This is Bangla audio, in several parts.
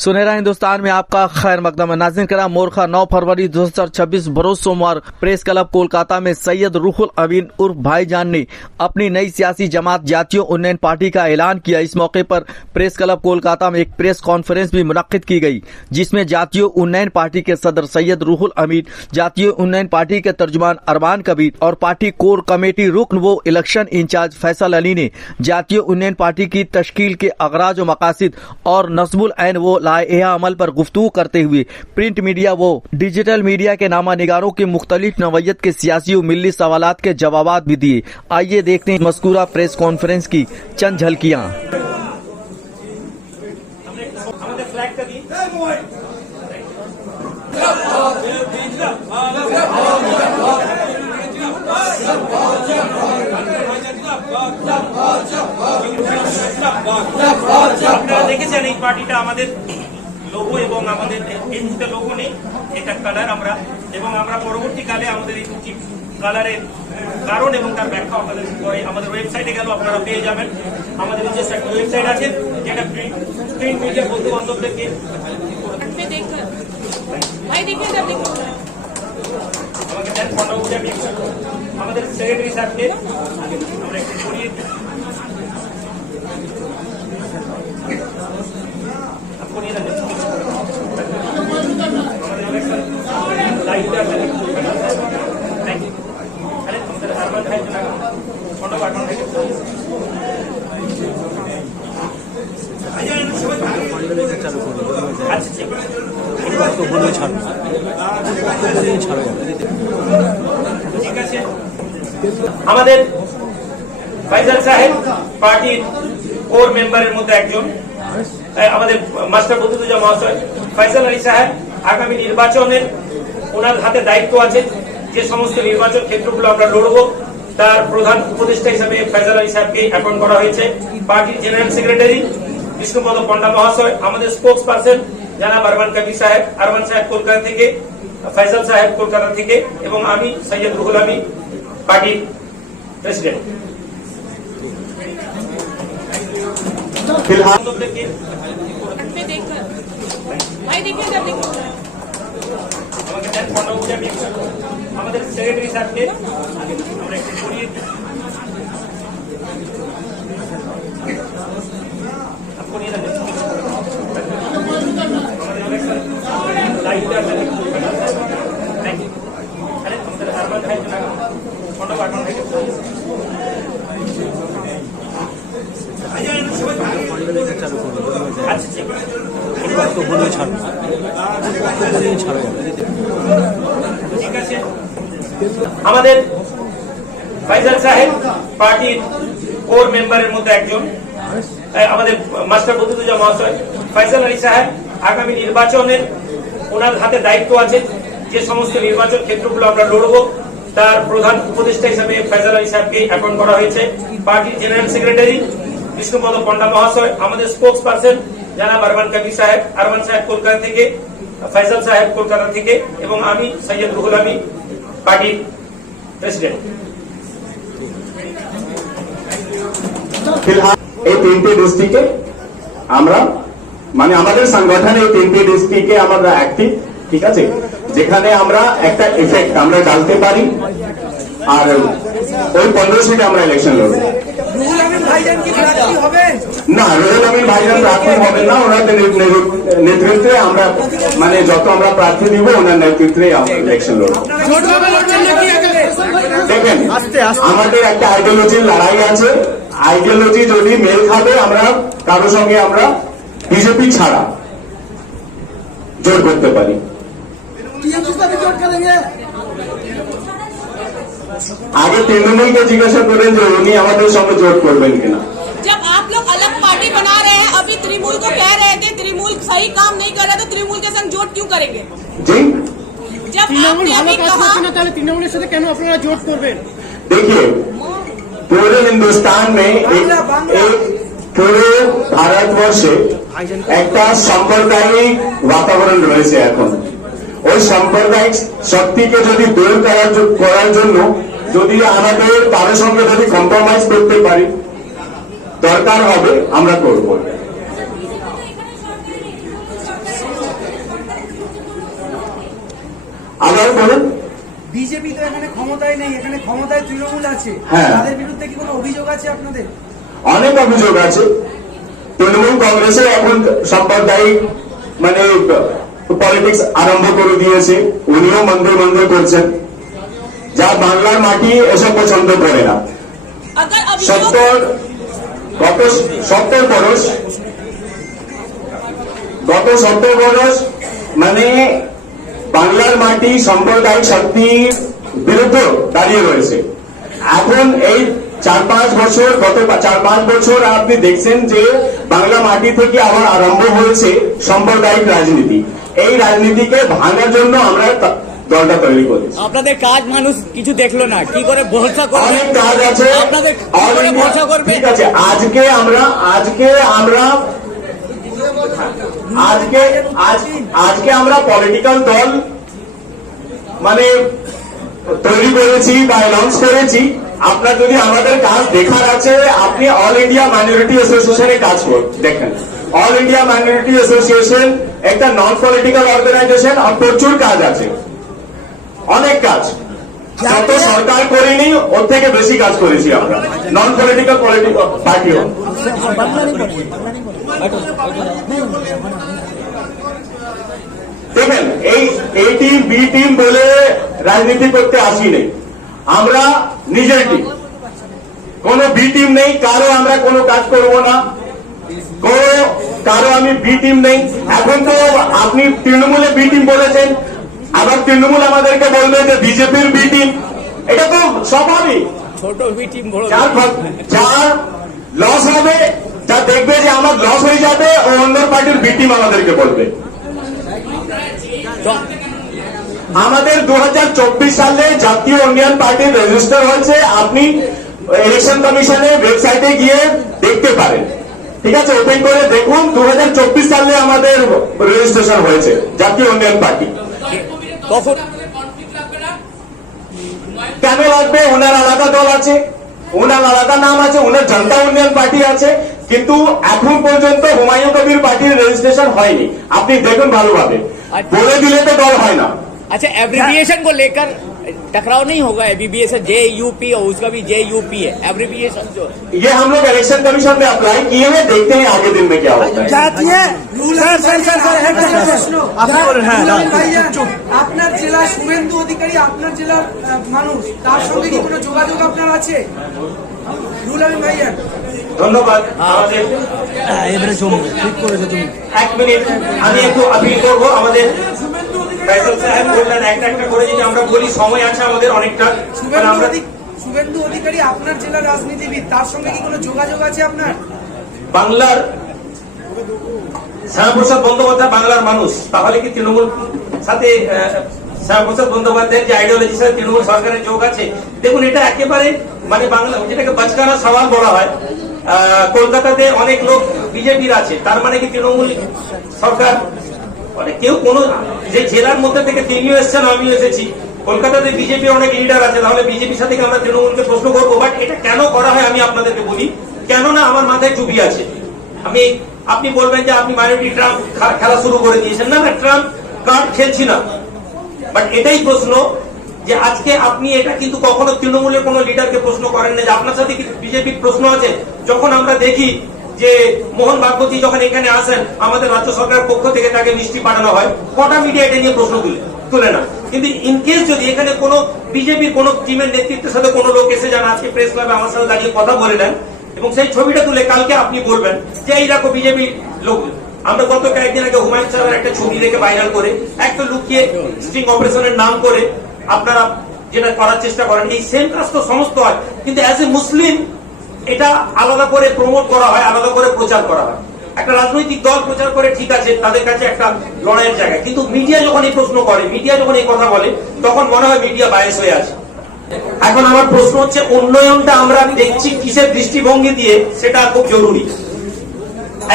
सुनहरा हिंदुस्तान में आपका खैर मकदम है। नाज़रीन कराम, मोरखा 9 फरवरी 2026 बरोज सोमवार प्रेस क्लब कोलकाता में सैयद रूहुल अमीन उर्फ भाईजान ने अपनी नई सियासी जमात जातीय उन्नयन पार्टी का ऐलान किया। इस मौके पर प्रेस क्लब कोलकाता में एक प्रेस कॉन्फ्रेंस भी मुनक्किद की गई, जिसमें जातीय उन्नयन पार्टी के सदर सैयद रूहुल अमीन, जातीय उन्नयन पार्टी के तर्जुमान अरमान कबीर और पार्टी कोर कमेटी रुकन व इलेक्शन इंचार्ज फैसल अली ने जातीय उन्नयन पार्टी की तश्कील के अगराज व मकासिद और नस्बुल ऐन वो लाए अमल पर गुफ्तगू करते हुए प्रिंट मीडिया व डिजिटल मीडिया के नामानिगारों के मुख्तलिफ नवैयत के सियासी व मिली सवालात के जवाबात भी दिए। आइए देखते हैं मज़कूरा प्रेस कॉन्फ्रेंस की चंद झलकियां। আপনারা দেখেছেন এই পার্টিটা আমাদের লোগো এবং আমাদের এই দুটো লোগো নেই, এটা কালার আমরা এবং আমরা পরবর্তীকালে আমাদের এই দুটি কালারের কারণ এবং তার ব্যাখ্যা আপনাদের পরে আমাদের ওয়েবসাইটে গেল আপনারা পেয়ে যাবেন। আমাদের যে একটা ওয়েবসাইট আছে যেটা প্রিন্ট মিডিয়া বন্ধু বান্ধবদেরকে আমাকে দেন ফটোগুলো আমি আমাদের সেক্রেটারি স্যারকে আমরা একটু করিয়ে আমাদের ফাইজাল সাহেব পার্টির কোর মেম্বারের মধ্যে একজন, আমাদের মাস্টার বদরুদ্দোজা মহাশয় ফয়সাল আলী সাহেব আগামী নির্বাচনের ওনার হাতে দায়িত্ব আছে। যে সমস্ত নির্বাচন ক্ষেত্রগুলো আমরা লড়ব তার প্রধান উপদেষ্টা হিসেবে ফয়সাল আলী সাহেবকে অ্যাপয়েন্ট করা হয়েছে। পার্টির জেনারেল সেক্রেটারি বিষ্ণুপদ পণ্ডা মহাশয়, আমাদের স্পোক্স পার্সন জানাব আরমান কবির সাহেব, আরমান সাহেব কলকাতা থেকে, ফয়সাল সাহেব কলকাতা থেকে এবং আমি সৈয়দ রুহুল আমিন পার্টির প্রেসিডেন্ট। আমাদের সেক্রেটারি স্যারকে আমরা একটু করিয়ে আমাদের ফাইজাল সাহেব পার্টির কোর মেম্বারের মধ্যে একজন, আমাদের মাস্টার বদরুদ্দোজা মহাশয় ফয়সাল আলী সাহেব আগামী নির্বাচনের ওনার হাতে দায়িত্ব আছে। যে সমস্ত নির্বাচন ক্ষেত্রগুলো আমরা লড়ব তার প্রধান উপদেষ্টা হিসেবে ফয়সাল আলী সাহেবকে অ্যাপয়েন্ট করা হয়েছে। পার্টির জেনারেল সেক্রেটারি বিষ্ণুপদ পণ্ডা মহাশয়, আমাদের স্পোক্স পার্সন জানাব আরমান কবির সাহেব, আরমান সাহেব কলকাতা থেকে, ফয়সাল সাহেব কলকাতা থেকে এবং আমি সৈয়দ রুহুল আমিন পার্টির প্রেসিডেন্ট। এই তিনটে ডিস্ট্রিক্টে আমরা মানে আমাদের সংগঠনে এই তিনটে ডিস্ট্রিক্টে আমরা অ্যাক্টিভ, ঠিক আছে, যেখানে আমরা একটা এফেক্ট আমরা ডালতে পারি আর ওই 15 সিটে আমরা ইলেকশন লড়ব। না, রুহুল আমিন ভাইজান প্রার্থী হবেন না, ওনাদের নেতৃত্বে আমরা মানে যত আমরা প্রার্থী দিব ওনার নেতৃত্বে আমরা ইলেকশন লড়ব। দেখেন, আমাদের একটা আইডিওলজির লড়াই আছে। আইডিওলজি যদি মেল খাবে আমরা কারো সঙ্গে আমরা বিজেপি ছাড়া জোট করতে পারি। আগে তৃণমূলকে জিজ্ঞাসা করেন যে উনি আমাদের সঙ্গে জোট করবেন কিনা। जब आप लोग अलग पार्टी बना रहे हैं, अभी तृणमूल को कह रहे थे तृणमूल सही काम नहीं कर रहा तो तृणमूल के संग जोट क्यों करेंगे? जी, जब आपने अभी कहा तृणमूलेर साथे केन आपनारा जोट करबेन? देखिए, पूरे हिंदुस्तान में পুরো ভারতবর্ষে একটা সাম্প্রদায়িক বাতাবরণ রয়েছে। এখন ওই সাম্প্রদায়িক শক্তিকে যদি দূর করার জন্য যদি আমাদের কারোর সঙ্গে যদি কম্প্রোমাইজ করতে পারি, দরকার হবে আমরা করব। এবার বলুন। বিজেপি তো এখানে ক্ষমতায় নেই, এখানে ক্ষমতায় তৃণমূল আছে, হ্যাঁ। তাদের বিরুদ্ধে কি কোনো অভিযোগ আছে আপনাদের? অনেক অভিযোগ আছে। তৃণমূল কংগ্রেসে এখন সাম্প্রদায়িক মানে পলিটিক্স আরম্ভ করে দিয়েছে, উনিও মন্দির মন্দির করছেন, যা বাংলার মাটি এসব পছন্দ করে না। अगर अभियोग 70 বরস মানে বাংলার মাটি সাম্প্রদায়িক শক্তির বিরুদ্ধে দাঁড়িয়ে রয়েছে। এখন এই 4-5 বছর, গত 4-5 বছর আপনি দেখছেন যে বাংলা মাটি থেকে আবার আরম্ভ হয়েছে সাম্প্রদায়িক রাজনীতি। এই রাজনীতিকে ভাঙার জন্য আমরা দলটা তৈরি করেছি। আপনাদের কাজ মানুষ কিছু দেখলো না, কি করে ভরসা করবে? অনেক কাজ আছে, আপনাদের কি করে ভরসা করবে? ঠিক আছে। আজকে আমরা পলিটিক্যাল দল মানে তৈরি করেছি বা অ্যানাউন্স করেছি। আপনার যদি আমাদের কাজ দেখার আছে, আপনি অল ইন্ডিয়া মাইনরিটি অ্যাসোসিয়েশনে কাজ দেখেন। অল ইন্ডিয়া মাইনরিটি অ্যাসোসিয়েশন একটা নন পলিটিক্যাল অর্গানাইজেশন, আর প্রচুর কাজ আছে, অনেক কাজ। যত সরকার করেনি ওর থেকে বেশি কাজ করেছি আমরা, নন পলিটিক্যাল পার্টিও। দেখেন, এই এ টিম বি টিম বলে রাজনীতি করতে আসি নেই, আমরা নিজের টিম, কোন বি টিম নেই, কারো আমরা কোনো কাজ করব না, কারো আমি বি টিম নেই। এখন তো আপনি তৃণমূলে বি টিম বলেছেন, আবার তৃণমূল আমাদেরকে বলবে যে বিজেপির বি টিম। এটা তো স্বাভাবিক, ছোট মিটিং বড় যার লস হবে, যা দেখবে যে আমার লস হয়ে যাবে, ও অন্য পার্টির বি টিম আমাদেরকে বলবে। আমাদের 2024 সালে জাতীয় উন্নয়ন পার্টির রেজিস্টার হয়েছে, আপনি ইলেকশন কমিশনের ওয়েবসাইটে গিয়ে দেখতে পারেন, ঠিক আছে? ওপেন করে দেখুন, 2024 সালে আমাদের রেজিস্ট্রেশন হয়েছে জাতীয় উন্নয়ন পার্টি। তখন কেন লাগবে? ওনার আলাদা দল আছে, ওনার আলাদা নাম আছে, ওনার জনতা উন্নয়ন পার্টি আছে, কিন্তু এখন পর্যন্ত হুমায়ুন কবির পার্টির রেজিস্ট্রেশন হয়নি। আপনি দেখুন ভালোভাবে, বলে দিলে তো দল হয় না। अच्छा, एब्रिविएशन को लेकर टकराव नहीं होगा? एबीबीएस JUP और उसका भी JUP है, एब्रिविएशन जो ये हम लोग इलेक्शन कमीशन में अप्लाई किए हैं, देखते हैं आगे दिन में क्या होता है। আপনার জেলা শুভেন্দু অধিকারী, আপনার জেলার মানুষ, তার সঙ্গে কি কোনো যোগাযোগ আপনার আছে? রুল আমিন ভাইয়া, ধন্যবাদ। আমাদের এক মিনিট আমি একটু আপিল করবো। আমাদের ফয়সাল সাহেব বললেন একটা একটা করে যদি আমরা বলি, সময় আছে আমাদের অনেকটা। আমরা শুভেন্দু অধিকারী আপনার জেলার রাজনীতিবিদ, তার সঙ্গে কি কোনো যোগাযোগ আছে আপনার? বাংলার শ্যামাপ্রসাদ বন্দ্যোপাধ্যায় বাংলার মানুষ, তাহলে কি তৃণমূল সাথে শ্যামাপ্রসাদ বন্দ্যোপাধ্যায়ের যে আইডিওলজির সাথে তৃণমূল সরকারের যোগ আছে? দেখুন, এটা একেবারে মানে বাংলা, যেটাকে বাচকানা সওয়াল বলা হয়। কলকাতাতে অনেক লোক বিজেপির আছে, তার মানে কি তৃণমূল সরকার মানে কেউ কোনো যে জেলার মধ্যে থেকে তিনিও এসেছেন, আমিও এসেছি, কলকাতাতে বিজেপির অনেক লিডার আছে, তাহলে বিজেপির সাথে আমরা তৃণমূলকে প্রশ্ন করবো? বাট এটা কেন করা হয় আমি আপনাদেরকে বলি। কেননা আমার মাথায় চুপি আছে। আপনি বলবেন যে আপনি মাইনরিটি ট্রাম্প খেলা শুরু করে দিয়েছেন। না, ট্রাম্প কার্ড খেলছি না, বাট এটাই প্রশ্ন যে আজকে আপনি এটা কিন্তু কখনো তৃণমূলের কোন লিডারকে প্রশ্ন করেন না যে আপনার সাথে কি বিজেপির প্রশ্ন আছে? যখন আমরা দেখি যে মোহন ভাগবতী যখন এখানে আসেন, আমাদের রাজ্য সরকারের পক্ষ থেকে তাকে মিষ্টি পাঠানো হয়, কটা মিডিয়া এটা নিয়ে প্রশ্ন তুলে না। কিন্তু ইনকেস যদি এখানে কোনো বিজেপির কোন টিমের নেতৃত্বের সাথে কোনো লোক এসে যান, আজকে প্রেস ক্লাবে আমার সাথে দাঁড়িয়ে কথা বলে নেন এবং সেই ছবিটা তুলে কালকে আপনি বলবেন যে এই দেখো বিজেপি লোক। আমরা গত কয়েকদিন আগে হুমায়ুন সাহেবের একটা ছবি দেখে ভাইরাল করে একটা লুকিয়ে স্ট্রিং অপারেশনের নাম করে আপনারা যেটা করার চেষ্টা করেন, এই সেম কাজ তো সমস্ত হয়, কিন্তু অ্যাজ এ মুসলিম এটা আলাদা করে প্রমোট করা হয়, আলাদা করে প্রচার করা হয়। একটা রাজনৈতিক দল প্রচার করে, ঠিক আছে, তাদের কাছে একটা লড়াইয়ের জায়গা, কিন্তু মিডিয়া যখন এই প্রশ্ন করে, মিডিয়া যখন এই কথা বলে, তখন মনে হয় মিডিয়া বায়াস হয়ে আছে। এখন আমার প্রশ্ন হচ্ছে, উন্নয়নটা আমরা দেখছি কিসের দৃষ্টিভঙ্গি দিয়ে, সেটা খুব জরুরি।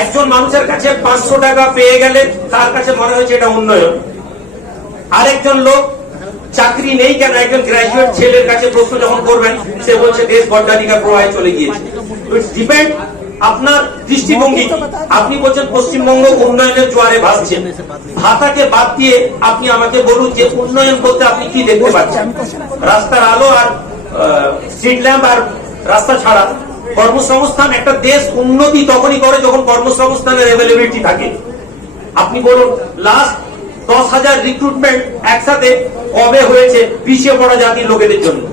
একজন মানুষের কাছে 500 টাকা পেয়ে গেলে তার কাছে মনে হয়েছে এটা উন্নয়ন। আরেকজন লোক চাকরি নেই কেন, একজন গ্রাজুয়েট ছেলের কাছে প্রশ্ন যখন করবেন, সে বলছে দেশ বড্ডাধিকার প্রবাহে চলে গিয়েছে। ইটস ডিপেন্ড আপনার দৃষ্টিভঙ্গি, আপনি বলছেন পশ্চিমবঙ্গ উন্নয়নের জোয়ারে ভাসছে, ভাতাকে বাদ দিয়ে আপনি আমাকে বলুন যে উন্নয়ন বলতে আপনি কি দেখতে পাচ্ছেন? রাস্তার আলো আর স্ট্রিট ল্যাম্প আর রাস্তা ছাড়া। কর্মসংস্থান, একটা দেশ উন্নতি তখনই করে যখন কর্মসংস্থানের অ্যাভেলেবিলিটি থাকে। আপনি বলুন লাস্ট 10,000 রিক্রুটমেন্ট একসাথে কবে হয়েছে পিছিয়ে পড়া জাতির লোকেদের জন্য?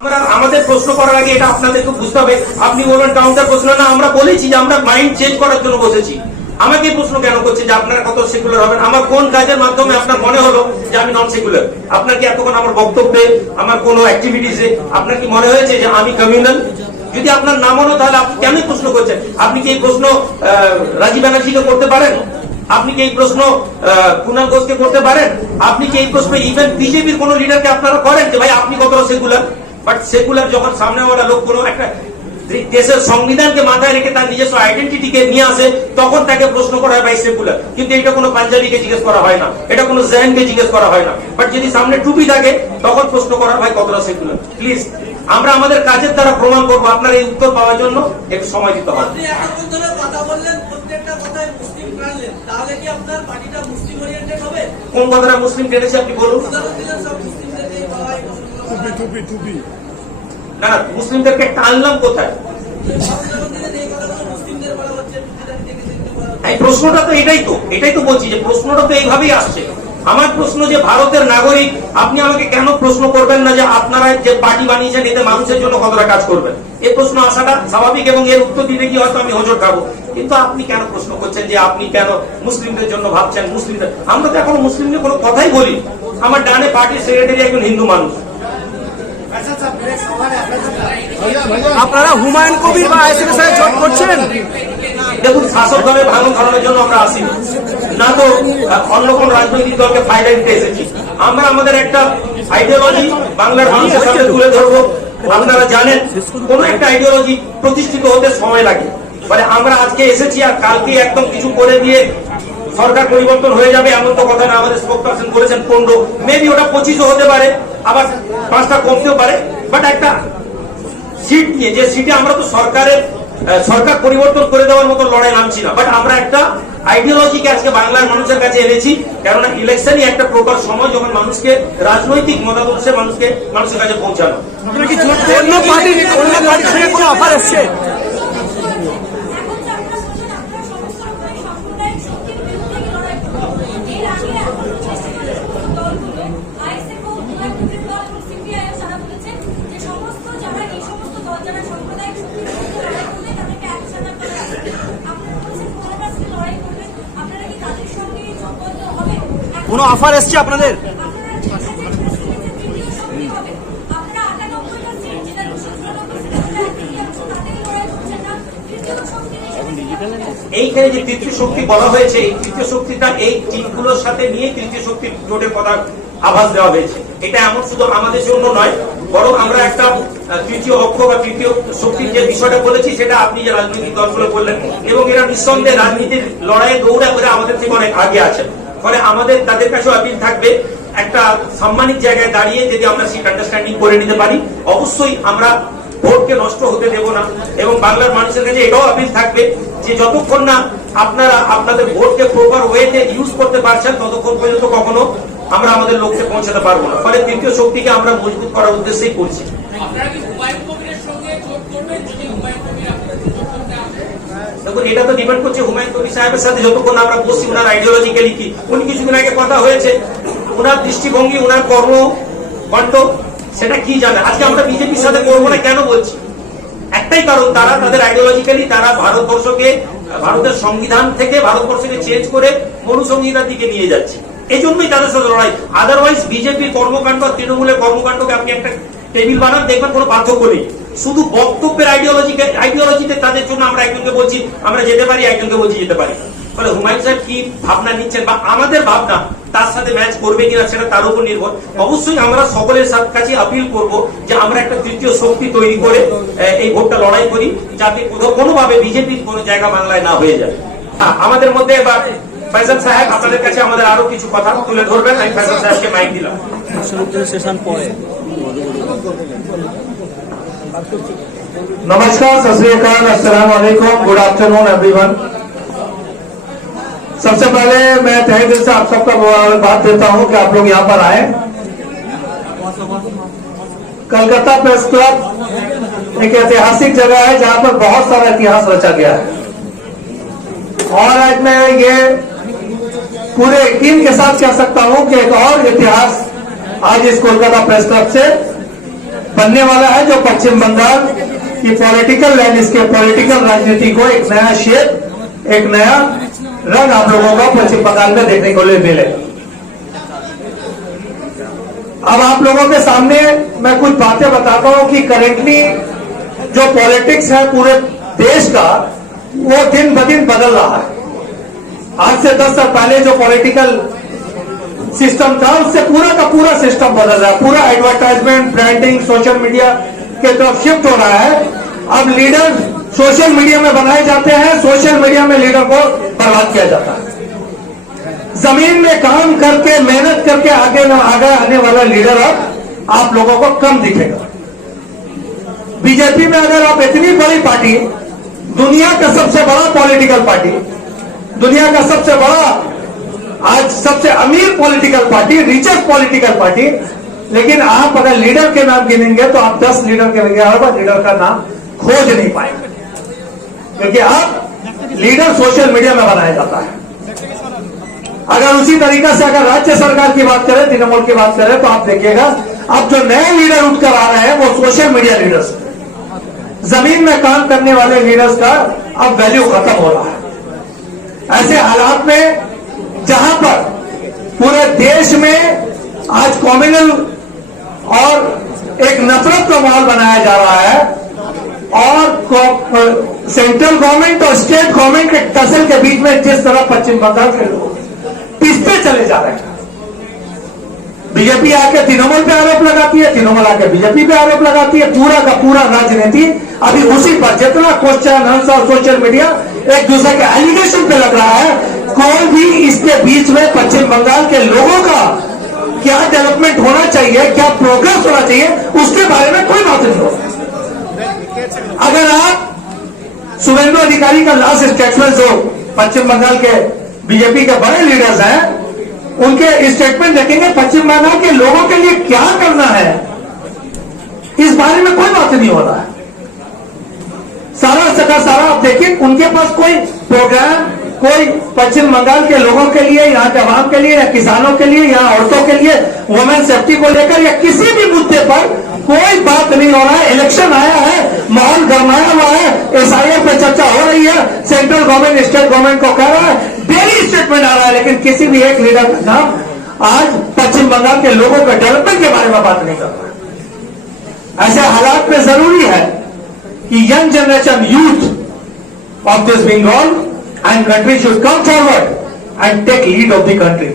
আমরা আমাদের প্রশ্ন করার আগে এটা আপনাদেরকে বুঝতে হবে। আপনি বলবেন কাউন্টার প্রশ্ন না, আমরা বলেছি যে আমরা মাইন্ড চেঞ্জ করার জন্য বসেছি। আমাকে প্রশ্ন কেন করছে যে আপনারা কত সেকুলার হবেন? আমার কোন কাজের মাধ্যমে আপনার মনে হলো যে আমি নন সেকুলার? আপনার কি এতক্ষণ আমার বক্তব্যে, আমার কোন অ্যাক্টিভিটিসে আপনার কি মনে হয়েছে যে আমি কমিউনাল? যদি আপনার না মনে, তাহলে আপনি কেন প্রশ্ন করছেন? আপনি কি এই প্রশ্ন রাজীব ব্যানার্জিকে করতে পারেন? আপনি কি এই প্রশ্ন কুণাল ঘোষকে করতে পারেন? আপনি কি এই প্রশ্ন ইভেন বিজেপির কোন লিডারকে আপনারা করেন যে ভাই আপনি কতটা সেকুলার? বাট সেকুলার যখন সামনেওয়ালা লোক কোনো একটা দেশের সংবিধানকে মাথায় রেখে তার নিজস্ব আইডেন্টিটিকে নিয়ে আসে, তখন তাকে প্রশ্ন করা হয় ভাই সেকুলার। কিন্তু এটা কোনো পাঞ্জাবিকে জিজ্ঞেস করা হয় না, এটা কোনো জৈনকে জিজ্ঞেস করা হয় না। বাট যদি সামনে টুপি থাকে তখন প্রশ্ন করা হয় কতটা সেকুলার। প্লিজ, আমরা আমাদের কাজের দ্বারা প্রমাণ করবো। আপনার এই উত্তর পাওয়ার জন্য একটু সময় দিতে হবে। আপনি এতক্ষণ ধরে কথা বললেন, প্রত্যেকটা কথায় মুসলিম টানলেন, তাহলে কি আপনার পার্টিটা মুসলিম ওরিয়েন্টেড হবে? কোন কথাটা মুসলিম টেনেছে আপনি বলুন। উদাহরণ দিলেন সব মুসলিমদের দিয়ে বলা হয়, না, মুসলিমদেরকে টানলাম কোথায়? উদাহরণ দিলেন এই কথাগুলো মুসলিমদের বলা হচ্ছে, এই প্রশ্নটা তো এটাই তো বলছি যে প্রশ্নটা তো এইভাবেই আসছে। আমার প্রশ্ন যে ভারতের নাগরিক, আপনি আমাকে কেন প্রশ্ন করবেন না যে আপনারা যে পার্টি বানিয়েছেন এতে মানুষের জন্য কতটা কাজ করবেন? এই প্রশ্ন আসাটা স্বাভাবিক এবং এর উত্তর দিতে গিয়ে হয়তো আমি হোঁচট খাবো। কিন্তু আপনি কেন প্রশ্ন করছেন যে আপনি কেন মুসলিমদের জন্য ভাবছেন? মুসলিমদের, আমরা তো এখন মুসলিম নিয়ে কোনো কথাই বলি। আমার ডানে পার্টির সেক্রেটারি একজন হিন্দু মানুষ। আপনারা হুমায়ুন কবির বা আইএসএফের সাথে জোট করছেন? দেখুন, শাসক দলের ভাঙন ধরানোর জন্য আমরা আসিনি, না তো অন্য কোন রাজনৈতিক দলকে ফায়দা দিতে এসেছি। আমরা আমাদের একটা আইডিওলজি বাংলার মানুষের সামনে তুলে ধরবো। আপনারা জানেন কোন একটা আইডিওলজি প্রতিষ্ঠিত হতে সময় লাগে। মানে আমরা আজকে এসেছি আর কালকে একদম কিছু করে দিয়ে সরকার পরিবর্তন হয়ে যাবে এমন তো কথা না। আমাদের স্পোকপারসন বলেছেন 15, মেবি ওটা 25 হতে পারে, আবার 5টা কমতেও পারে। বাট একটা সিট নিয়ে, যে সিটে আমরা তো সরকার পরিবর্তন করে দেওয়ার মতো লড়াই নামছি না। বাট আমরা একটা আইডিওলজিকে আজকে বাংলার মানুষের কাছে এনেছি, কেননা ইলেকশনই একটা প্রপার সময় যখন মানুষকে রাজনৈতিক মতাদর্শে মানুষের কাছে পৌঁছানো। অন্য পার্টির থেকে কোনো অফার এসছে? কোনো অফার এসছে আপনাদের? এইখানে যে তৃতীয় শক্তি বলা হয়েছে, এই তৃতীয় শক্তিটা এই টিমগুলোর সাথে নিয়ে তৃতীয় শক্তির জোটের কথা আভাস দেওয়া হয়েছে। এটা এমন শুধু আমাদের জন্য নয়, বরং আমরা একটা তৃতীয় অক্ষ বা তৃতীয় শক্তির যে বিষয়টা বলেছি সেটা আপনি যে রাজনৈতিক দলগুলো বললেন, এবং এরা নিঃসন্দেহে রাজনীতির লড়াইয়ে দৌড়া করে আমাদের থেকে অনেক আগে আছেন। ফলে আমাদের তাদের কাছেও আপিল থাকবে, একটা সাম্মানিক জায়গায় দাঁড়িয়ে যদি আমরা সিট আন্ডারস্ট্যান্ডিং করে নিতে পারি, অবশ্যই আমরা ভোটকে নষ্ট হতে দেব না। এবং বাংলার মানুষের কাছে এটাও আপিল থাকবে যে যতক্ষণ না আপনারা আপনাদের ভোটকে প্রপার ওয়েতে ইউজ করতে পারছেন, ততক্ষণ পর্যন্ত কখনো আমরা আমাদের লক্ষ্যে পৌঁছাতে পারবো না। ফলে তৃতীয় শক্তিকে আমরা মজবুত করার উদ্দেশ্যেই করছি। দেখুন, এটা তো ডিপেন্ড করছে হুমায়ুন কবির সাহেবের সাথে যতক্ষণ আমরা বসছি, ওনার আইডিওলজিক্যালি কি, উনি কিছুদিন আগে কথা হয়েছে, ওনার দৃষ্টিভঙ্গি, ওনার কর্মকাণ্ড সেটা কি জানে। আজকে আমরা বিজেপির সাথে করবো না কেন বলছি? একটাই কারণ, তারা তাদের আইডিওলজিক্যালি তারা ভারতবর্ষকে, ভারতের সংবিধান থেকে ভারতবর্ষকে চেঞ্জ করে মনুসংহিতার দিকে নিয়ে যাচ্ছে। এই জন্যই তাদের সাথে লড়াই। আদারওয়াইজ বিজেপির কর্মকাণ্ড আর তৃণমূলের কর্মকাণ্ডকে আপনি একটা টেবিল বানান, দেখবেন কোনো পার্থক্য নেই। শুধু বক্তব্যের আইডিওলজিতে তাদের জন্য আমরা একজনকে বলছি আমরা যেতে পারি, একজনকে বলছি যেতে পারি। ফলে হুমায়ুন সাহেব কি ভাবনা নিচ্ছেন বা আমাদের ভাবনা তার সাথে ম্যাচ করবে কিনা সেটা তার উপর নির্ভর। অবশ্যই আমরা সকলের কাছে আপিল করব যে আমরা একটা তৃতীয় শক্তি তৈরি করে এই ভোটটা লড়াই করি, যাতে কোনোভাবে বিজেপির কোনো জায়গা বাংলায় না হয়ে যায়। আমাদের মধ্যে এবার ফয়সাল সাহেব, আপনাদের কাছে আমাদের আরো কিছু কথা তুলে ধরবেন। আমি ফয়সাল সাহেবকে মাইক দিলাম। नमस्कार, सत श्री अकाल, अस्सलाम वालेकुम, गुड आफ्टरनून एवरीवन। सबसे पहले मैं तहे दिल से आप सबका मुबारकबाद देता हूं कि आप लोग यहां पर आए। कलकत्ता प्रेस क्लब एक ऐतिहासिक जगह है जहां पर बहुत सारा इतिहास रचा गया है और आज मैं ये पूरे यकीन के साथ कह सकता हूं कि एक और इतिहास आज इस कोलकाता प्रेस क्लब से बनने वाला है, जो पश्चिम बंगाल की पॉलिटिकल लैंडस्केप, पॉलिटिकल राजनीति को एक नया शेप, एक नया रंग आप लोगों का पश्चिम बंगाल में देखने को मिलेगा। अब आप लोगों के सामने मैं कुछ बातें बताता हूं कि करेंटली जो पॉलिटिक्स है पूरे देश का, वो दिन ब दिन बदल रहा है। आज से 10 साल पहले जो पॉलिटिकल सिस्टम था, उससे पूरा का पूरा सिस्टम बदल रहा है। पूरा एडवर्टाइजमेंट, ब्रांडिंग, सोशल मीडिया के तरफ शिफ्ट हो रहा है। अब लीडर सोशल मीडिया में बनाए जाते हैं, सोशल मीडिया में लीडर को बर्बाद किया जाता है। जमीन में काम करके, मेहनत करके आगे आने वाला लीडर अब आप लोगों को कम दिखेगा। बीजेपी में अगर आप इतनी बड़ी पार्टी, दुनिया का सबसे बड़ा पॉलिटिकल पार्टी, दुनिया का सबसे बड़ा आज सबसे अमीर political party, richest political party, लेकिन आप अगर लीडर के नाम गिनेंगे तो आप 10 लीडर के 11 लीडर का नाम खोज नहीं पाएंगे, क्योंकि अब लीडर सोशल मीडिया में बनाया जाता है। अगर उसी तरीके से अगर राज्य सरकार की बात करें, तृणमूल की बात करें, तो आप देखिएगा अब जो नए लीडर उठकर आ रहे हैं वो सोशल मीडिया लीडर्स, जमीन में काम करने वाले लीडर्स का अब वैल्यू खत्म हो रहा है। ऐसे हालात में जहां पर पूरे देश में आज कॉम्युनल और एक नफरत का माहौल बनाया जा रहा है और सेंट्रल गवर्नमेंट और स्टेट गवर्नमेंट के टसल के बीच में जिस तरह पश्चिम बंगाल के लोग पिसते चले जा रहे हैं। बीजेपी आके तृणमूल पे आरोप लगाती है, तृणमूल आके बीजेपी पे आरोप लगाती है। पूरा का पूरा राजनीति अभी उसी पर, जितना क्वेश्चन आंसर सोशल मीडिया एक दूसरे के एलिगेशन पे लग रहा है, कोई भी इसके बीच में पश्चिम बंगाल के लोगों का क्या डेवलपमेंट होना चाहिए, क्या प्रोग्रेस होना चाहिए, उसके बारे में कोई बात नहीं हो। अगर आप शुभेंदु अधिकारी का लास्ट स्टेटमेंट, जो पश्चिम बंगाल के बीजेपी के बड़े लीडर्स हैं, उनके स्टेटमेंट देखेंगे, पश्चिम बंगाल के लोगों के लिए क्या करना है, इस बारे में कोई बात नहीं हो रहा है। सारा आप देखिए, उनके पास कोई प्रोग्राम, कोई पश्चिम बंगाल के लोगों के लिए, यहाँ के आवाम के लिए, या किसानों के लिए, या औरतों के लिए, वुमेन सेफ्टी को लेकर या किसी भी मुद्दे पर कोई बात नहीं हो रहा है। इलेक्शन आया है, माहौल गरमाया हुआ है, एसआईआर पे चर्चा हो रही है, सेंट्रल गवर्नमेंट स्टेट गवर्नमेंट को कह रहा है, डेली स्टेटमेंट आ रहा है, लेकिन किसी भी एक लीडर का नाम आज पश्चिम बंगाल के लोगों के डेवलपमेंट के बारे में बात नहीं कर रहा है। ऐसे हालात में जरूरी है कि young generation, youth of this Bengal and country should come forward and take lead of the country.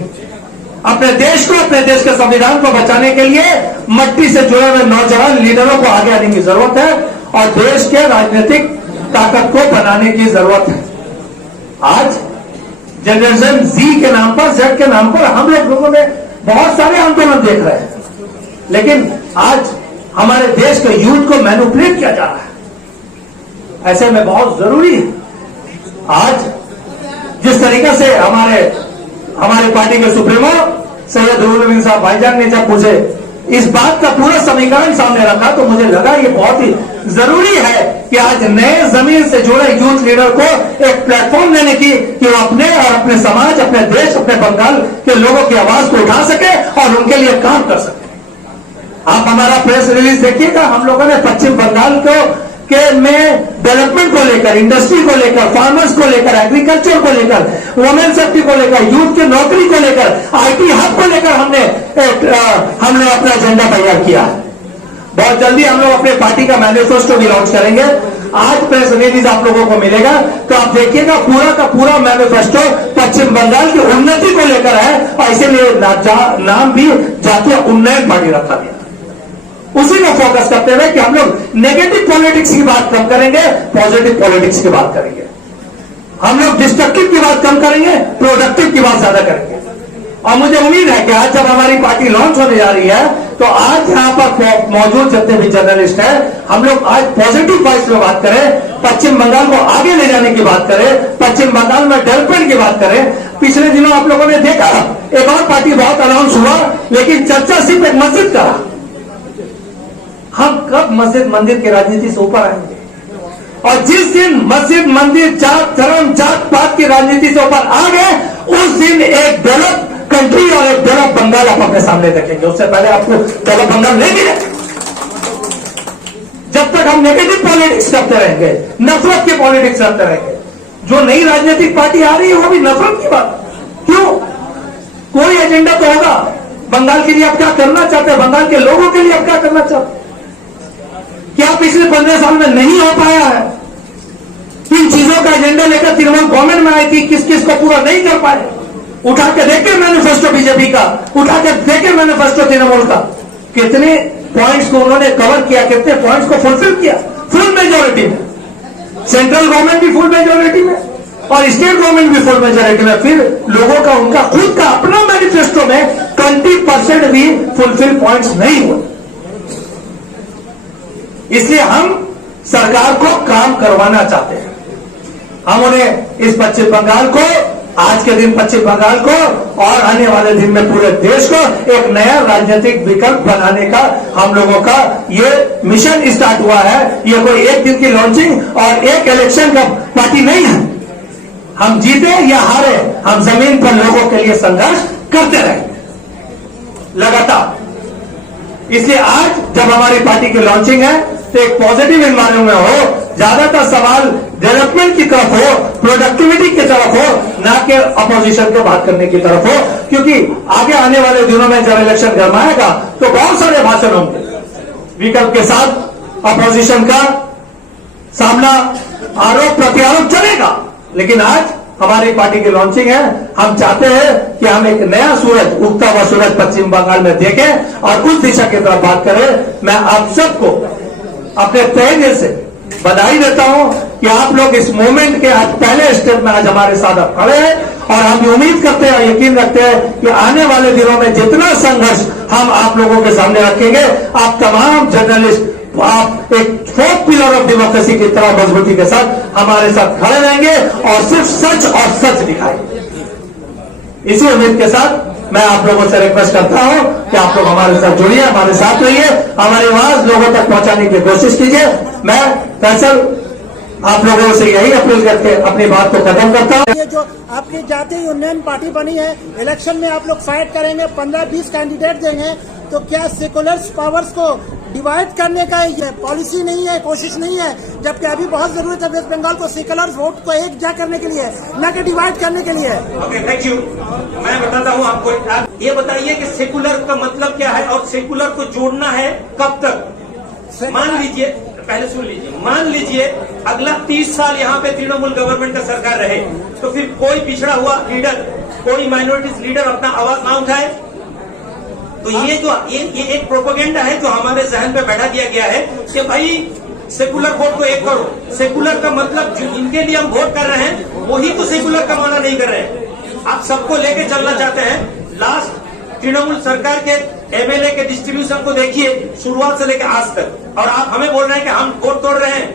अपने देश को, अपने देश के संविधान को बचाने के लिए मट्टी से जुड़े हुए नौजवान लीडरों को आगे आने की जरूरत है और देश के राजनीतिक ताकत को बनाने की जरूरत है। आज जनरेशन जी के नाम पर, जेड के नाम पर हम लोगों में बहुत सारे आंदोलन देख रहे हैं, लेकिन आज हमारे देश के यूथ को मैनिपुलेट किया जा रहा है। ऐसे में बहुत जरूरी है, आज जिस तरीके से हमारे पार्टी के सुप्रीमो सैयद रुहुल अमीन साहब भाईजान ने जब मुझे इस बात का पूरा समीकरण सामने रखा, तो मुझे लगा ये बहुत ही जरूरी है कि आज नए जमीन से जुड़े यूथ लीडर को एक प्लेटफॉर्म देने की, कि वो अपने और अपने समाज, अपने देश, अपने बंगाल के लोगों की आवाज को उठा सके और उनके लिए काम कर सके। आप हमारा प्रेस रिलीज देखिएगा, हम लोगों ने पश्चिम बंगाल को में डेवलपमेंट को लेकर, इंडस्ट्री को लेकर, फार्मर्स को लेकर, एग्रीकल्चर को लेकर, वुमेन सेफ्टी को लेकर, यूथ की नौकरी को लेकर, आईटी हब को लेकर हमने अपना एजेंडा तैयार किया। बहुत जल्दी हम लोग अपने पार्टी का मैनिफेस्टो भी लॉन्च करेंगे। आज प्रेस रिलीज आप लोगों को मिलेगा, तो आप देखिएगा पूरा का पूरा मैनिफेस्टो पश्चिम बंगाल की उन्नति को लेकर है, और इसीलिए नाम भी जातीय उन्नयन पार्टी रखा गया। उसी में फोकस करते हुए कि हम लोग नेगेटिव पॉलिटिक्स की बात कम करेंगे, पॉजिटिव पॉलिटिक्स की बात करेंगे। हम लोग डिस्ट्रक्टिव की बात कम करेंगे, प्रोडक्टिव की बात ज्यादा करेंगे। और मुझे उम्मीद है कि आज जब हमारी पार्टी लॉन्च होने जा रही है तो आज यहाँ पर मौजूद जितने भी जर्नलिस्ट हैं, हम लोग आज पॉजिटिव वॉइस में बात करें, पश्चिम बंगाल को आगे ले जाने की बात करें, पश्चिम बंगाल में डेवलपमेंट की बात करें। पिछले दिनों आप लोगों ने देखा एक और पार्टी बहुत अनाउंस हुआ, लेकिन चर्चा सिर्फ एक मस्जिद का। हम कब मस्जिद मंदिर की राजनीति से ऊपर आएंगे? और जिस दिन मस्जिद मंदिर जात धर्म जात पात की राजनीति से ऊपर आ गए, उस दिन एक डेवलप कंट्री और एक डेवलप बंगाल आप अपने सामने देखेंगे। उससे पहले आपको डेवलप बंगाल नहीं मिले। जब तक हम नेगेटिव पॉलिटिक्स करते रहेंगे, नफरत की पॉलिटिक्स करते रहेंगे, जो नई राजनीतिक पार्टी आ रही है वो भी नफरत की बात। क्यों? कोई एजेंडा तो होगा। बंगाल के लिए आप क्या करना चाहते हैं? बंगाल के लोगों के लिए आप क्या करना चाहते हैं? क्या पिछले 15 साल में नहीं हो पाया है? इन चीजों का एजेंडा लेकर तृणमूल गवर्नमेंट में आई थी, किस किस को पूरा नहीं कर पाए। उठा के देखे मैनिफेस्टो बीजेपी का, उठा के देखे मैनिफेस्टो तृणमूल का, कितने पॉइंट्स को उन्होंने कवर किया, कितने पॉइंट्स को फुलफिल किया। फुल मेजोरिटी में सेंट्रल गवर्नमेंट भी फुल मेजोरिटी में और स्टेट गवर्नमेंट भी फुल मेजोरिटी में। फिर लोगों का उनका खुद का अपना मैनिफेस्टो में 20% भी फुलफिल पॉइंट्स नहीं हुए। इसलिए हम सरकार को काम करवाना चाहते हैं। हम उन्हें इस पश्चिम बंगाल को, आज के दिन पश्चिम बंगाल को और आने वाले दिन में पूरे देश को एक नया राजनीतिक विकल्प बनाने का हम लोगों का ये मिशन स्टार्ट हुआ है। ये कोई एक दिन की लॉन्चिंग और एक इलेक्शन का पार्टी नहीं है। हम जीते या हारे, हम जमीन पर लोगों के लिए संघर्ष करते रहेंगे लगातार। इसलिए आज जब हमारी पार्टी की लॉन्चिंग है तो एक पॉजिटिव एनवायरमेंट में हो, ज्यादातर सवाल डेवलपमेंट की तरफ हो, प्रोडक्टिविटी की तरफ हो, ना कि अपोजिशन को बात करने की तरफ हो। क्योंकि आगे आने वाले दिनों में जब इलेक्शन गरमाएगा तो बहुत सारे भाषण होंगे, विकल्प के साथ अपोजिशन का सामना, आरोप प्रत्यारोप चलेगा। लेकिन आज हमारी पार्टी की लॉन्चिंग है। हम चाहते हैं कि हम एक नया सूरज, उगता हुआ सूरज पश्चिम बंगाल में देखें और उस दिशा की तरफ बात करें। मैं आप सबको अपने तहे दिल से बधाई देता हूं कि आप लोग इस मूवमेंट के आज पहले स्टेप में आज हमारे साथ खड़े हैं और हम उम्मीद करते हैं, यकीन रखते हैं कि आने वाले दिनों में जितना संघर्ष हम आप लोगों के सामने रखेंगे, आप तमाम जर्नलिस्ट, आप एक फोर्थ पिलर ऑफ डेमोक्रेसी की तरह मजबूती के साथ हमारे साथ खड़े रहेंगे और सिर्फ सच और सच दिखाएंगे। इसी उम्मीद के साथ मैं आप लोगों से रिक्वेस्ट करता हूं कि आप लोग हमारे साथ जुड़िए, हमारे साथ रहिए, हमारी आवाज लोगों तक पहुंचाने की कोशिश कीजिए। मैं फैसल आप लोगों से यही अपील करके अपनी बात को खत्म करता हूं। ये जो आपकी जातीय यूनियन पार्टी बनी है, इलेक्शन में आप लोग फाइट करेंगे, 15-20 कैंडिडेट देंगे, तो क्या सेकुलर पावर्स को डिवाइड करने का ये पॉलिसी नहीं है, कोशिश नहीं है? जबकि अभी बहुत जरूरत है वेस्ट बंगाल को सेकुलर वोट को एकजुट करने के लिए, न कि डिवाइड करने के लिए। Okay, thank you. मैं बताता हूँ आपको। आप ये बताइए कि सेकुलर का मतलब क्या है और सेकुलर को जोड़ना है कब तक? मान लीजिए, पहले सुन लीजिए, मान लीजिए अगला 30 साल यहाँ पे तृणमूल गवर्नमेंट का सरकार रहे, तो फिर कोई पिछड़ा हुआ लीडर, कोई माइनॉरिटीज लीडर अपना आवाज ना उठाए। तो ये जो ये एक प्रोपेगेंडा है जो हमारे जहन पे बैठा दिया गया है कि भाई सेकुलर वोट को एक करो। सेकुलर का मतलब जो इनके लिए हम वोट कर रहे हैं वही तो सेकुलर का माना नहीं कर रहे हैं। आप सबको लेके चलना चाहते हैं। लास्ट तृणमूल सरकार के एमएलए के डिस्ट्रीब्यूशन को देखिए, शुरुआत से लेकर आज तक, और आप हमें बोल रहे हैं कि हम वोट तोड़ रहे हैं,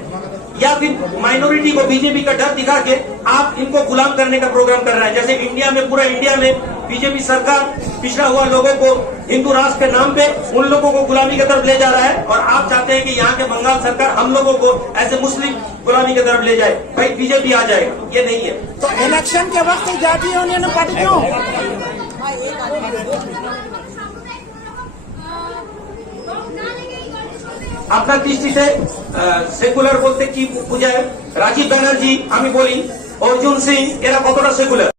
या फिर माइनॉरिटी को बीजेपी का डर दिखा के आप इनको गुलाम करने का प्रोग्राम कर रहे हैं। जैसे इंडिया में, पूरा इंडिया में बीजेपी सरकार पिछड़ा हुआ लोगों को हिंदू राष्ट्र के नाम पे उन लोगों को गुलामी की तरफ ले जा रहा है, और आप चाहते हैं कि यहाँ के बंगाल सरकार हम लोगों को ऐसे मुस्लिम गुलामी की तरफ ले जाए। भाई बीजेपी आ जाएगा, ये नहीं है। तो इलेक्शन के वक्त जातीय यूनियन पार्टी क्यों? আপনার দৃষ্টিতে সেকুলার বলতে কি বোঝায়? রাজীব ব্যানার্জি, আমি বলি অর্জুন সিং, এরা কতটা সেকুলার?